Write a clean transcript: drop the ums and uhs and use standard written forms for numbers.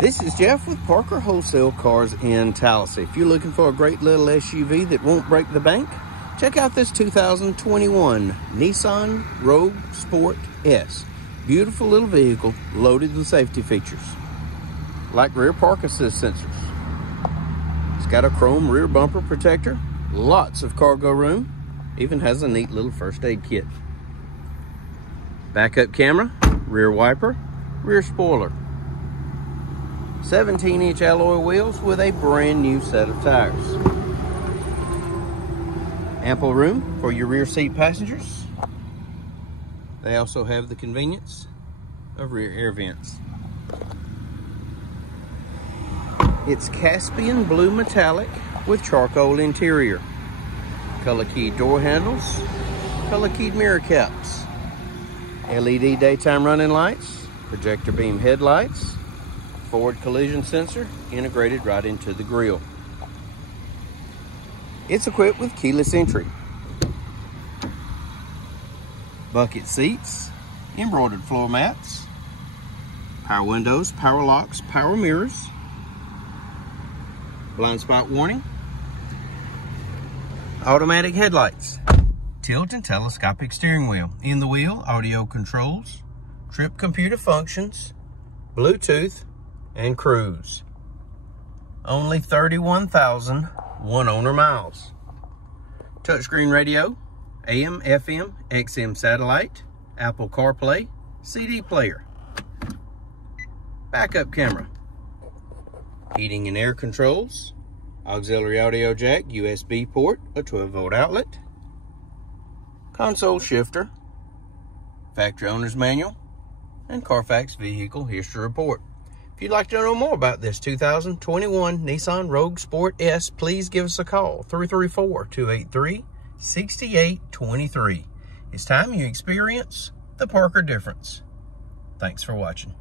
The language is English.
This is Jeff with Parker Wholesale Cars in Tallassee. If you're looking for a great little SUV that won't break the bank, check out this 2021 Nissan Rogue Sport S. Beautiful little vehicle loaded with safety features like rear park assist sensors. It's got a chrome rear bumper protector, lots of cargo room, even has a neat little first aid kit. Backup camera, rear wiper, rear spoiler. 17-inch alloy wheels with a brand new set of tires. Ample room for your rear seat passengers. They also have the convenience of rear air vents. It's Caspian blue metallic with charcoal interior. Color keyed door handles, color keyed mirror caps, LED daytime running lights, projector beam headlights, forward collision sensor integrated right into the grille. It's equipped with keyless entry, bucket seats, embroidered floor mats, power windows, power locks, power mirrors, blind spot warning, automatic headlights, tilt and telescopic steering wheel, in the wheel audio controls, trip computer functions, Bluetooth, and cruise. Only 31,000 one-owner miles. Touchscreen radio, AM, FM, XM satellite, Apple CarPlay, CD player. Backup camera. Heating and air controls, auxiliary audio jack, USB port, a 12-volt outlet, console shifter, factory owner's manual, and Carfax vehicle history report. If you'd like to know more about this 2021 Nissan Rogue Sport S, please give us a call, 334-283-6823. It's time you experience the Parker difference. Thanks for watching.